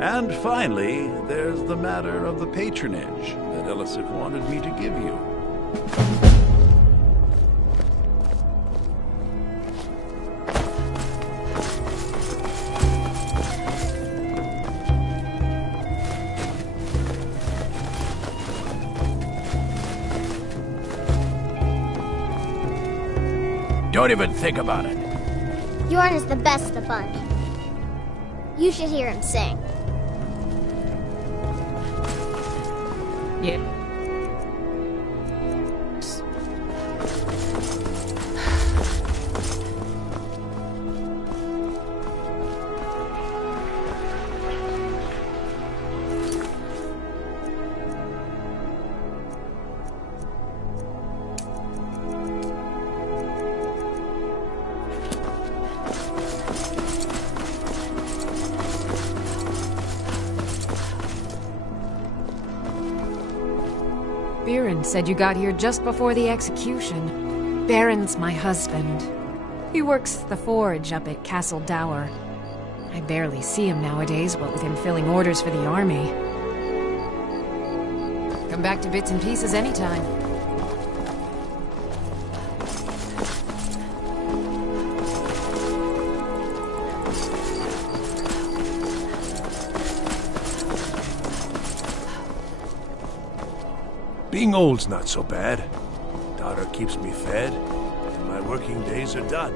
And finally, there's the matter of the patronage that Elisif wanted me to give you. Don't even think about it. Yorn is the best of the bunch. You should hear him sing. Yeah. Baron said you got here just before the execution. Baron's my husband. He works the forge up at Castle Dower. I barely see him nowadays, what with him filling orders for the army. Come back to bits and pieces anytime. Being old's not so bad. Daughter keeps me fed, and my working days are done.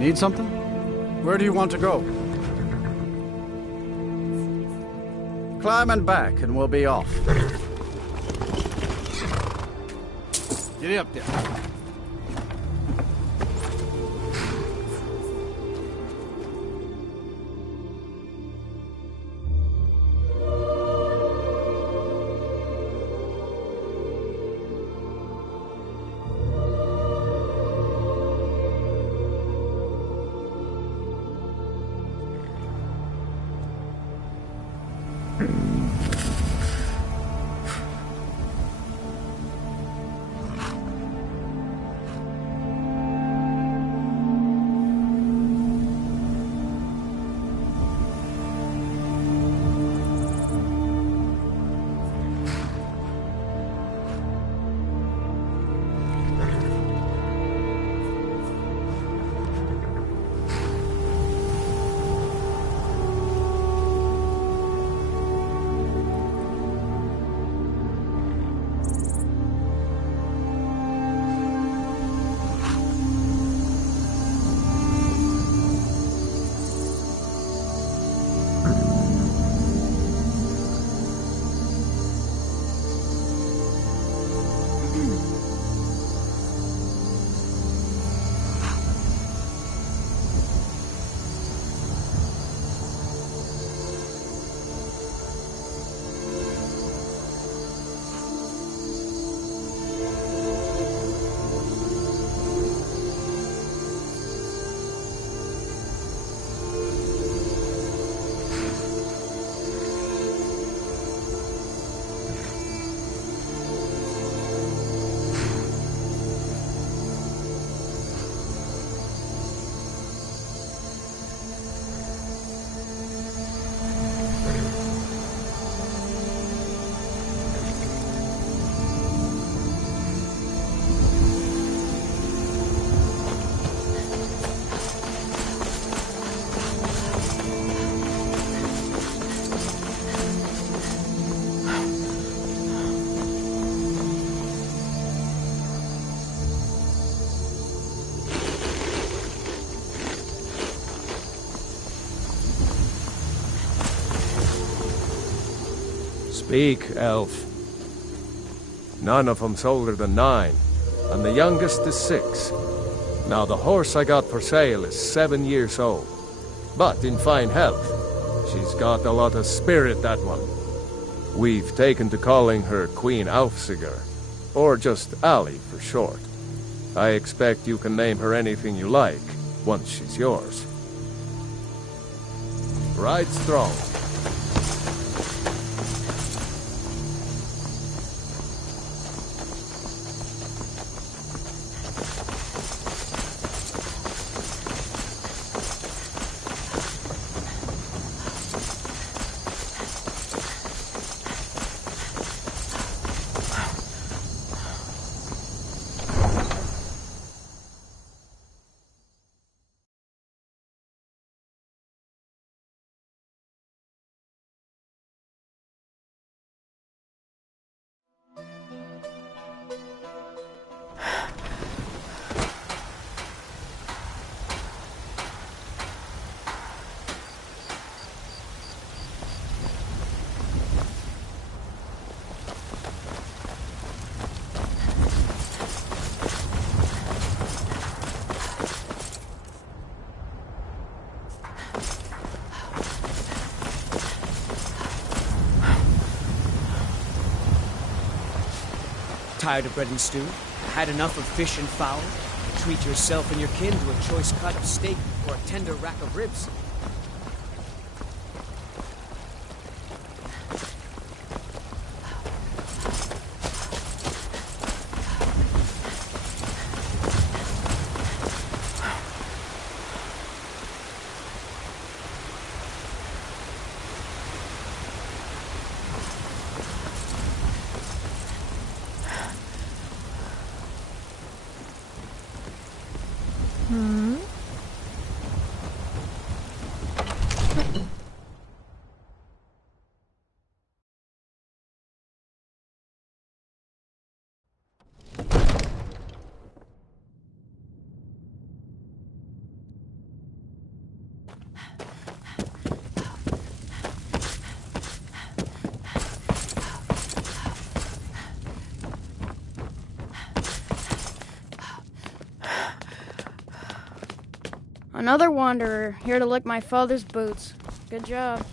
Need something? Where do you want to go? Climb and back, and we'll be off. Get up there. Speak, elf. None of them's older than 9, and the youngest is 6. Now, the horse I got for sale is 7 years old, but in fine health. She's got a lot of spirit, that one. We've taken to calling her Queen Aufsiger, or just Ali for short. I expect you can name her anything you like, once she's yours. Ride strong. Tired of bread and stew? Had enough of fish and fowl? Treat yourself and your kin to a choice cut of steak or a tender rack of ribs. Another wanderer, here to lick my father's boots. Good job.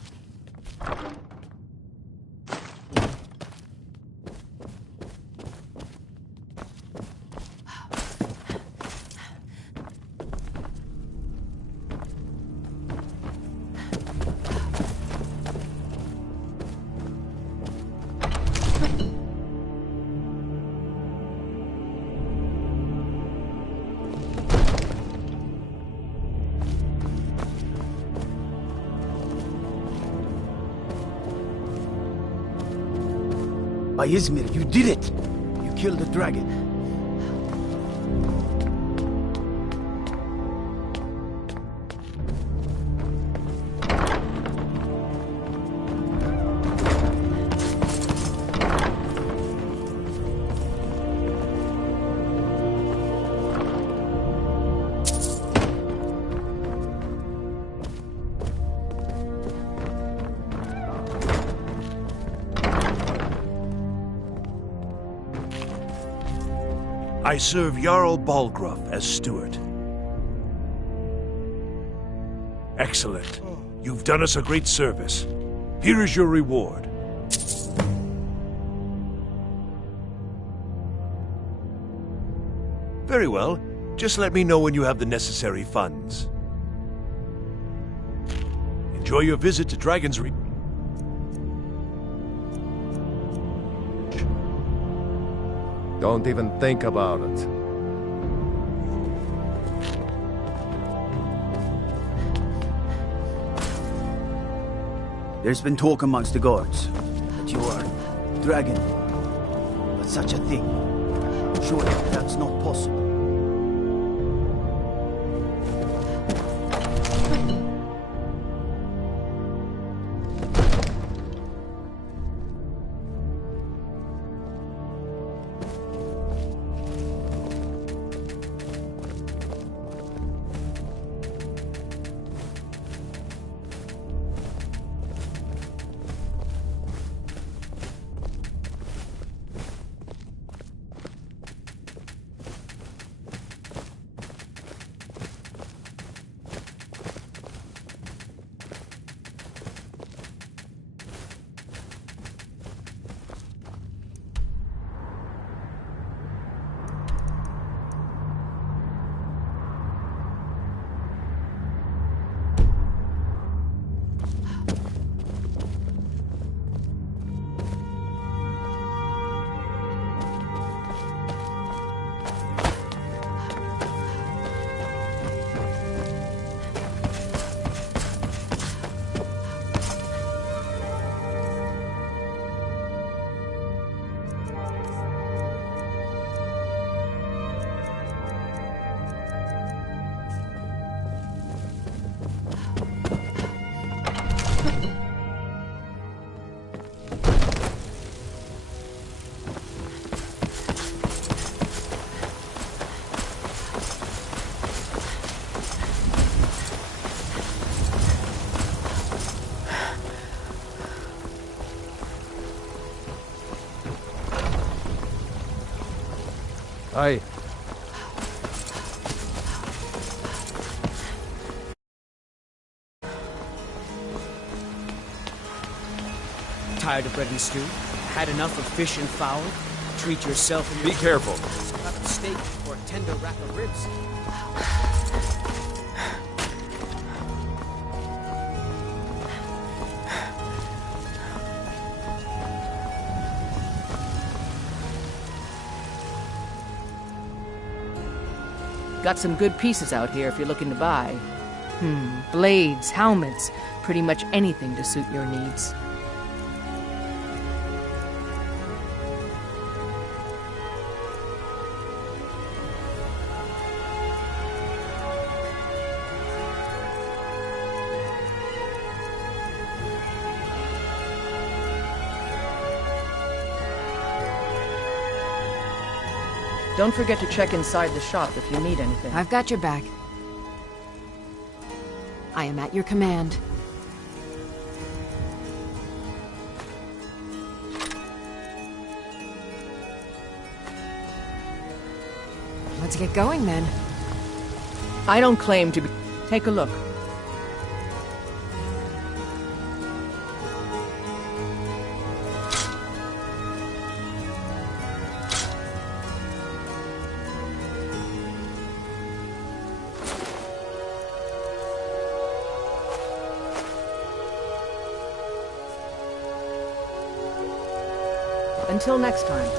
By Izmir, you did it! You killed the dragon. I serve Jarl Balgruuf as steward. Excellent. You've done us a great service. Here is your reward. Very well. Just let me know when you have the necessary funds. Enjoy your visit to Dragon's Reach. Don't even think about it. There's been talk amongst the guards that you are dragon. But such a thing, surely that's not possible. Aye. Tired of bread and stew? Had enough of fish and fowl? Treat yourself and your Be careful. cut of steak or a tender rack of ribs. Got some good pieces out here if you're looking to buy. Blades, helmets, pretty much anything to suit your needs. Don't forget to check inside the shop if you need anything. I've got your back. I am at your command. Let's get going then. I don't claim to be... Take a look. Until next time.